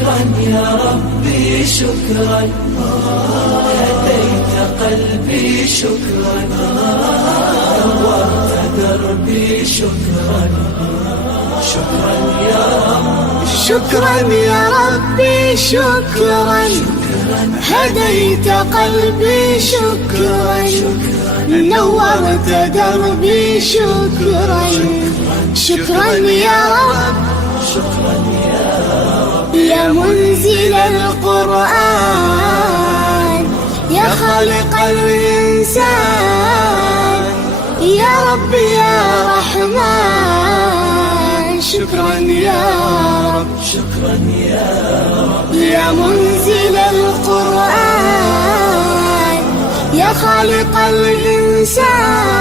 شكرا يا ربي شكرا، هديت قلبي شكرا، نورت دربي شكرا. شكرا يا رب، شكرا يا ربي شكرا، هديت قلبي شكرا، نورت دربي شكرا. شكرا يا رب، شكرا يا رب، يا منزل القرآن، يا خالق الإنسان، يا رب يا رحمن. شكرا يا رب، شكرا يا رب، يا منزل القرآن، يا خالق الإنسان،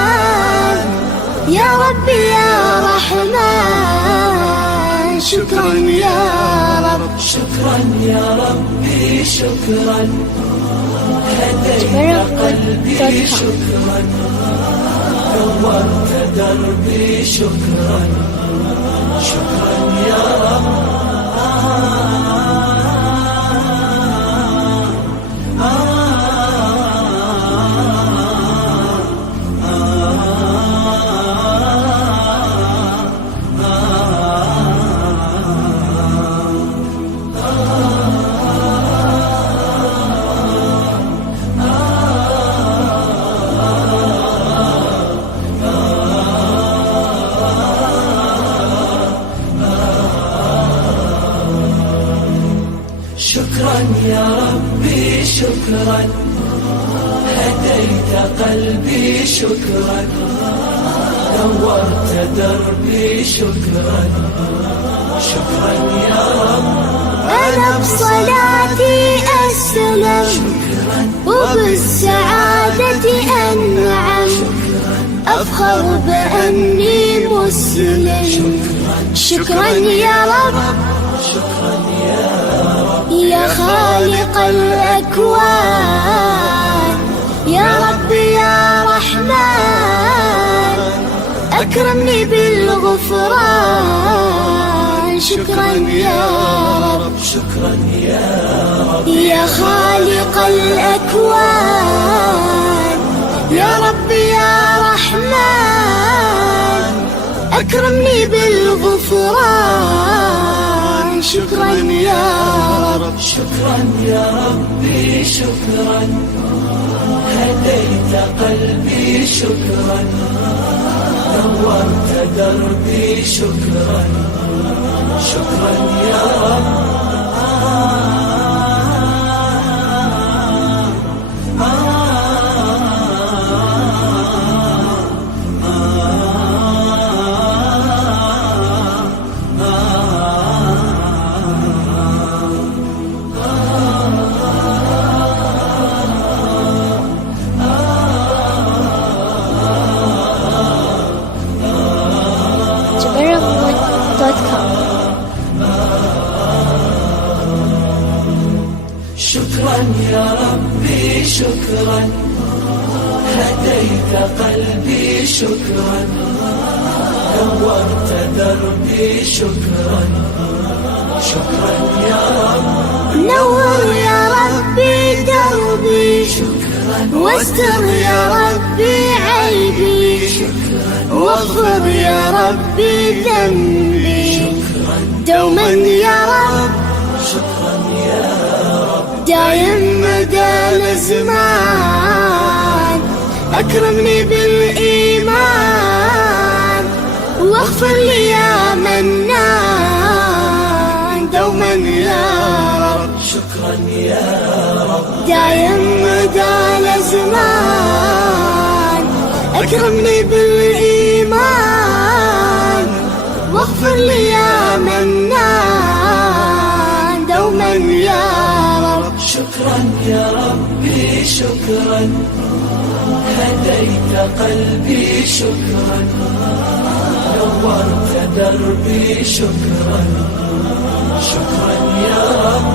يا رب يا رحمن. شكرا يا رب، شكرا يا ربي شكرا، هديت قلبي شكرا، نورت دربي شكرا. شكرا يا رب، شكرا يا ربي شكرا، هديت قلبي شكرا، نورت دربي شكرا. شكرا يا رب، أنا بصلاتي أسلم، وبالسعادة أنعم، أفخر بأني مسلم. شكرا يا رب، شكرا يا رب، يا خالق الأكوان، يا رب يا رحمن، أكرمني بالغفران. شكرا يا رب، شكرا يا رب، يا خالق الأكوان، يا رب يا رحمن، أكرمني بالغفران. شكرا يا رب، شكرا يا ربي شكرا، هديت قلبي شكرا، نورت دربي شكرا. شكرا يا رب، شكرا يا ربي شكرا، هديت قلبي شكرا، نورت دربي شكرا. شكرا يا رب، نور يا ربي دربي، واستر يا ربي عيبي، واغفر يا ربي ذنبي دوما يا رب. شكرا يا رب، دايم مدى الزمان، أكرمني بالإيمان، واغفر لي يا منان دوما يا رب. شكرا يا رب، دايم مدى الزمان، أكرمني بالإيمان، واغفر لي يا منان دوما يا رب. شكرا يا ربي شكرا، هديت قلبي شكرا، نورت دربي شكرا. شكرا يا رب،